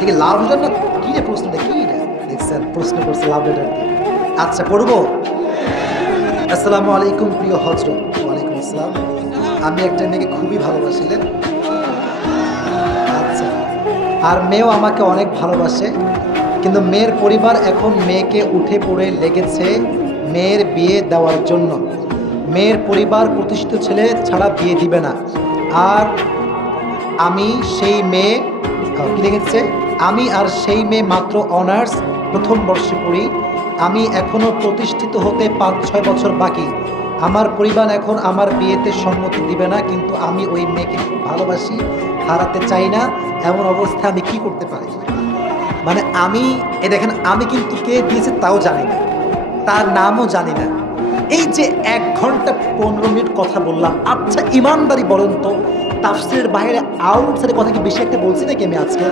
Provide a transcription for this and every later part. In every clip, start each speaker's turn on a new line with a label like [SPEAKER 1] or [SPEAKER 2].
[SPEAKER 1] দেখি love letter না কি রে প্রশ্নটা কি দেখছেন প্রশ্ন করছে লাভ লেটার দিয়ে। আচ্ছা করব আসসালামু আলাইকুম প্রিয় হজরত। ওয়ালাইকুম আসসালাম। আমি একটা মেয়েকে খুবই ভালোবাসিলেন। আচ্ছা। আর মেয়েও আমাকে অনেক ভালোবাসে। কিন্তু মেয়ের পরিবার এখন মেয়েকে উঠে পড়ে লেগেছে মেয়ের বিয়ে দেওয়ার জন্য। মেয়ের পরিবার প্রতিষ্ঠিত ছেলে ছাড়া বিয়ে দিবে না। আর আমি সেই মেয়ে কি লিখেছে আমি আর সেই মেয়ে মাত্র অনার্স প্রথম বর্ষে পড়ি। আমি এখনও প্রতিষ্ঠিত হতে পাঁচ ছয় বছর বাকি। আমার পরিবার এখন আমার বিয়েতে সম্মতি দিবে না, কিন্তু আমি ওই মেয়েকে খুব ভালোবাসি, হারাতে চাই না, এমন অবস্থা আমি কি করতে পারি? মানে আমি, এ দেখেন, আমি কিন্তু কে দিয়েছে তাও জানি না। তার নামও জানি না। এই যে এক ঘণ্টা পনেরো মিনিট কথা বললাম আচ্ছা ইমানদারি বলেন তো, তাফসিরের বাইরে আউটসাইডের কথা কি বেশি একটা বলছি নাকি আমি আজকে?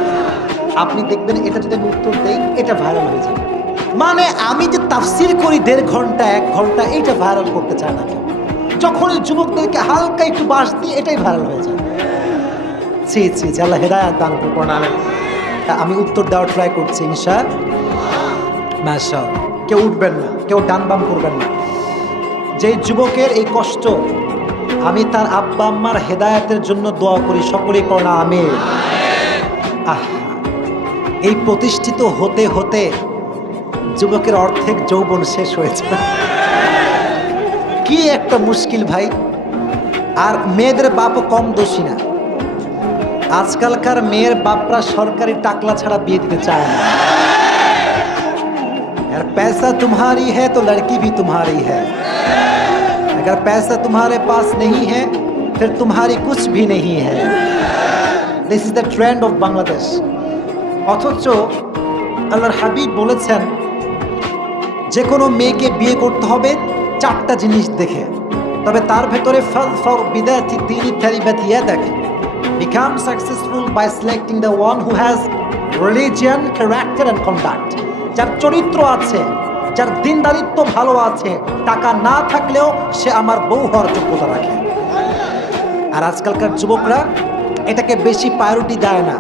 [SPEAKER 1] আপনি দেখবেন এটা যদি আমি উত্তর দেই, এটা ভাইরাল হয়ে যাবে। মানে আমি যে তাফসির করি দেড় ঘণ্টা, এক ঘণ্টা, এইটা ভাইরাল করতে চায় না যখন যুবকদেরকে হালকা একটু বাস দিই এটাই ভাইরাল হয়ে যায়। ছি জি আল্লাহ হেদায়াত দান করুন আলেন আমি উত্তর দেওয়ার ট্রাই করছি, ইনশা মাশা কেউ উঠবেন না, কেউ ডান বাম করবেন না। যে যুবকের এই কষ্ট, আমি তার আব্বা আম্মার হেদায়াতের জন্য দোয়া করি, সকলেই করোনা আমি আহ এই প্রতিষ্ঠিত হতে হতে যুবকের অর্ধেক যৌবন শেষ হয়েছে কি একটা মুশকিল ভাই আর মেয়েদের বাপও কম দোষী না আজকালকার মেয়ের বাপরা সরকারি টাকলা ছাড়া বিয়ে দিতে চায় না यार पैसा तुम्हारी है तो लड़की भी तुम्हारी है अगर पैसा तुम्हारे पास नहीं है फिर तुम्हारी कुछ भी नहीं है this is the trend of Bangladesh অথচ আল্লাহর হাবিব বলেছেন যে কোনো মেয়েকে বিয়ে করতে হবে চারটা জিনিস দেখে, তবে তার ভেতরে ফল ফর বিদাতি দিনী তারিবাতিয়া দেখে। Become successful by selecting the one who has religion character and conduct যার চরিত্র আছে, যার দিনদারিত্ব ভালো আছে, টাকা না থাকলেও সে আমার বউ হওয়ার যোগ্যতা রাখে। আর আজকালকার যুবকরা এটাকে বেশি প্রায়োরিটি দেয় না।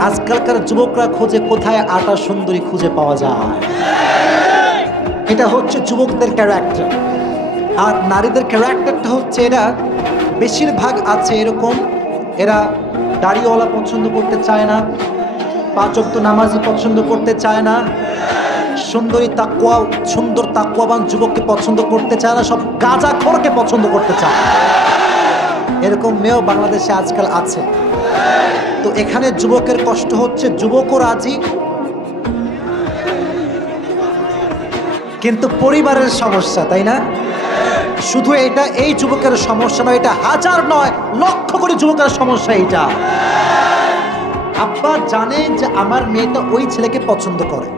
[SPEAKER 1] আজকালকার যুবকরা খোঁজে কোথায় আটা সুন্দরী খুঁজে পাওয়া যায়? এটা হচ্ছে যুবকদের ক্যারেক্টার আর নারীদের ক্যারেক্টারটা হচ্ছে এরা বেশিরভাগ আছে এরকম, এরা দাড়িওয়ালা পছন্দ করতে চায় না, পাঁচক্ত নামাজি পছন্দ করতে চায় না, সুন্দরী তাকুয়া সুন্দর তাকুয়াবান যুবককে পছন্দ করতে চায় না, সব গাঁজাখোরকে পছন্দ করতে চায় এরকম মেয়েও বাংলাদেশে আজকাল আছে। তো এখানে যুবকের কষ্ট হচ্ছে, যুবকও রাজি। কিন্তু পরিবারের সমস্যা, তাই না? শুধু এটা, এই যুবকের সমস্যা নয়, এটা হাজার নয় লক্ষ কোটি যুবকের সমস্যা এটা আব্বা জানে যে আমার মেয়েটা ওই ছেলেকে পছন্দ করে।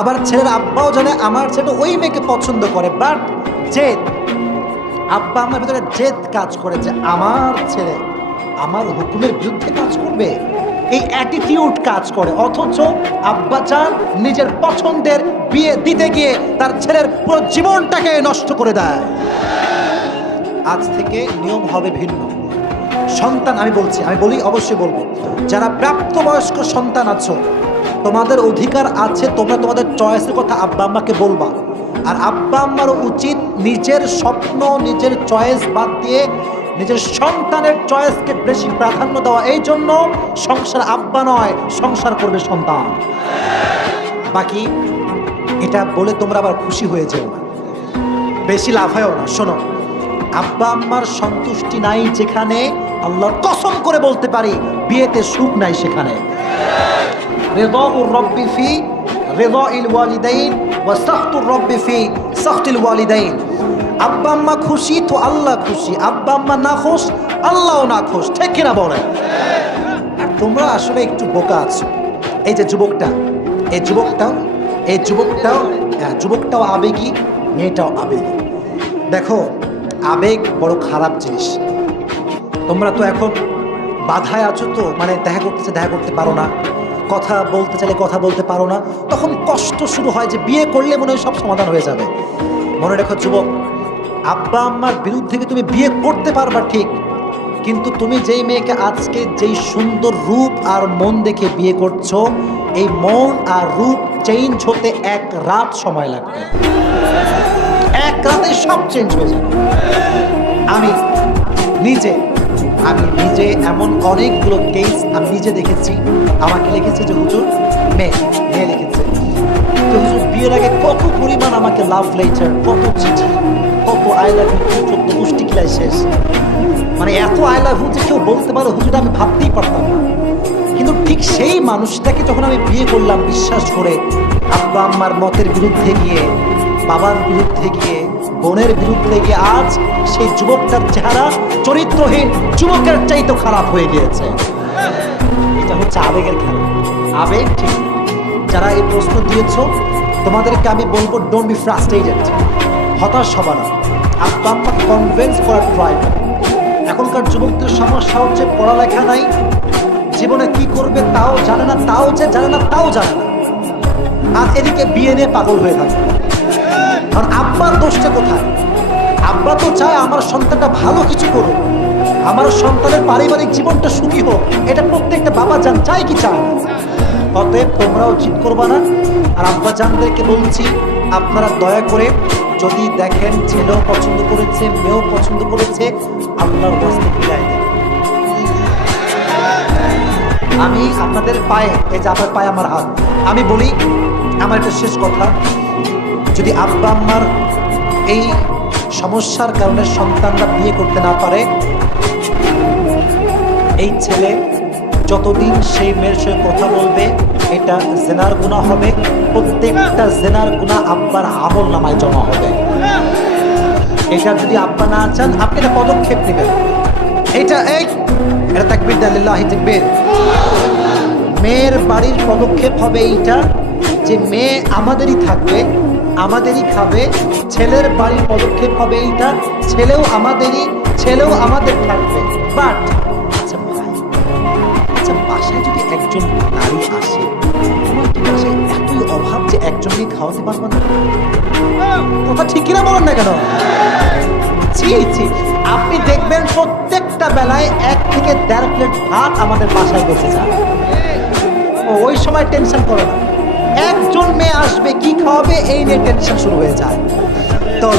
[SPEAKER 1] আবার ছেলের আব্বাও জানে আমার ছেলেটা ওই মেয়েকে পছন্দ করে। বাট জেদ আব্বা আমার ভিতরে জেদ কাজ করে যে আমার ছেলে আমার হুকুমের বিরুদ্ধে কাজ করবে, এই অ্যাটিটিউড কাজ করে, অথচ আব্বা চান নিজের পছন্দের বিয়ে দিতে গিয়ে তার ছেলের পুরো জীবনটাকে নষ্ট করে দেয়। আজ থেকে নিয়ম হবে ভিন্ন। সন্তান, আমি বলছি, আমি বলি, অবশ্যই বলব, যারা প্রাপ্তবয়স্ক সন্তান আছো, তোমাদের অধিকার আছে, তোমরা তোমাদের চয়েসের কথা আব্বা আম্মাকে বলবা। আর আব্বা আম্মার উচিত নিজের স্বপ্ন, নিজের চয়েস বাদ দিয়ে নিজের সন্তানের চয়েসকে বেশি প্রাধান্য দেওয়া। এই জন্য সংসার আব্বা নয়, সংসার করবে সন্তান। বাকি এটা বলে তোমরা আবার খুশি হয়ে যেও না। বেশি লাভ হয়েও না। শোনো, আব্বা আম্মার সন্তুষ্টি নাই যেখানে আল্লাহর কসম করে বলতে পারি, বিয়েতে সুখ নাই সেখানে। রেদাউর রব্বি ফি রেদাইল ওয়ালিদাইন ওয়া সাখতুর রব্বি ফি সাখতিল ওয়ালিদাইন আব্বা আম্মা খুশি তো আল্লাহ খুশি। আব্বা আম্মা না খুশ, আল্লাহও না খুশ। ঠিক কিনা বলেন? আর তোমরা আসলে একটু বোকা আছো। এই যে যুবকটা, এই যুবকটাও এই যুবকটাও যুবকটাও আবেগী, মেয়েটাও আবেগী। দেখো, আবেগ বড় খারাপ জিনিস। তোমরা তো এখন বাধায় আছো তো মানে দেখা করতেছে, দেখা করতে পারো না। কথা বলতে চাইলে কথা বলতে পারো না। তখন কষ্ট শুরু হয় যে বিয়ে করলে মনে হয় সব সমাধান হয়ে যাবে। মনে রেখো যুবক, আব্বা আম্মার বিরুদ্ধে তুমি বিয়ে করতে পারবা? ঠিক। কিন্তু তুমি যেই মেয়েকে আজকে যেই সুন্দর রূপ আর মন দেখে বিয়ে করছ, এই মন আর রূপ চেঞ্জ হতে এক রাত সময় লাগবে। এক রাতে সব চেঞ্জ হয়ে যাবে। আমি নিজে আমি নিজে এমন অনেকগুলো কেস আমি নিজে দেখেছি। আমাকে লিখেছে যে, হুজুর, মেয়ে মেয়ে লিখেছে। যে হুজুর, বিয়ের আগে কত পরিমাণ আমাকে লাভ লেটার কত চিঠি, কত আই লাভ ইউ চোদ্দ গোষ্ঠী কিলাই শেষ। মানে এত আই লাভ ইউ যে কেউ বলতে পারে, হুজুর, আমি ভাবতেই পারতাম না। কিন্তু ঠিক সেই মানুষটাকে যখন আমি বিয়ে করলাম, বিশ্বাস করে, আব্বা আম্মার মতের বিরুদ্ধে গিয়ে বাবার বিরুদ্ধে গিয়ে, বোনের বিরুদ্ধে গিয়ে আজ সেই যুবকটার চেহারা চরিত্রহীন, যুবকের চাইতে খারাপ হয়ে গিয়েছে। এটা হচ্ছে আবেগের খেলা। আবেগ ঠিক। যারা এই প্রশ্ন দিয়েছ, তোমাদেরকে আমি বলব ডোন্ট বি ফ্রাস্ট্রেটেড হতাশ হবা না। আব্বা আম্মা কনভিন্স করার ট্রাই করো। এখনকার যুবকদের সমস্যা হচ্ছে পড়ালেখা নাই, জীবনে কি করবে তাও জানে না, তাও যে জানে না, তাও জানে না। আর এদিকে বিয়ে নিয়ে পাগল হয়ে থাকে কারণ আব্বার দোষটা কোথায়? আব্বা তো চায় আমার সন্তানটা ভালো কিছু করুক। আমার সন্তানের পারিবারিক জীবনটা সুখী হোক। এটা প্রত্যেকটা বাবা জান চায় কি চায় না। অতএব তোমরাও জিত করবা না। আর আব্বা জানদেরকে বলছি, আপনারা দয়া করে যদি দেখেন ছেলেও পছন্দ করেছে, মেয়েও পছন্দ করেছে, আপনার বস্তে মিলাই দেন। আমি আপনাদের পায়ে, এই যে আপনার পায়ে আমার হাত, আমি বলি, আমার একটা শেষ কথা। যদি আব্বা আম্মার এই সমস্যার কারণে সন্তানরা বিয়ে করতে না পারে, এই ছেলে যতদিন সেই মেয়ের সঙ্গে কথা বলবে, এটা জেনার গুণা হবে, প্রত্যেকটা জেনার গুণা আব্বার আমল নামায় জমা হবে। এটা যদি আব্বা না চান, আপনি এটা পদক্ষেপ নেবেন। এটা এই, এটা দালিল্লাহি তাকবীর। মেয়ের বাড়ির পদক্ষেপ হবে এইটা যে মেয়ে আমাদেরই থাকবে, আমাদেরই খাবে, ছেলের বাড়ির পদক্ষেপ হবে এইটা, ছেলেও আমাদেরই, ছেলেও আমাদের থাকবে। বাট আচ্ছা আচ্ছা বাসায় যদি একজন নারী আসে এতই অভাব যে একজনকে খাওয়াতে পারব না? কথা ঠিক কিনা বলেন না কেন? ছি ছি, আপনি দেখবেন প্রত্যেকটা বেলায় এক থেকে দেড় প্লেট ভাত আমাদের বাসায় বেঁচে যায়। ওই সময় টেনশন করে না। একজন মেয়ে আসবে, কি খাওয়াবে এই নিয়ে টেনশন শুরু হয়ে যায়। তো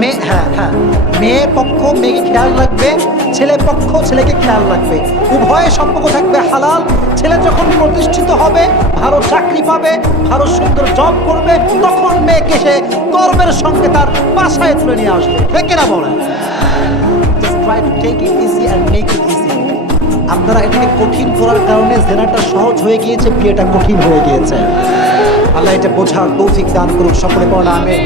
[SPEAKER 1] মেয়ে হ্যাঁ হ্যাঁ মেয়ে পক্ষ, মেয়েকে খেয়াল রাখবে, ছেলে পক্ষ, ছেলেকে খেয়াল রাখবে। উভয় সম্পর্ক থাকবে হালাল, ছেলে যখন প্রতিষ্ঠিত হবে, ভালো চাকরি পাবে, ভালো সুন্দর জব করবে, তখন মেয়েকে সে গর্বের সঙ্গে তার বাসায় তুলে নিয়ে আসবে। ঠিক কিনা বলে just try to take it easy and make it easy আপনারা এটাকে কঠিন করার কারণে জেনাটা সহজ হয়ে গিয়েছে, বিয়েটা কঠিন হয়ে গিয়েছে। আল্লাহ এটা বোঝার তৌফিক দান করুক সকলে আমি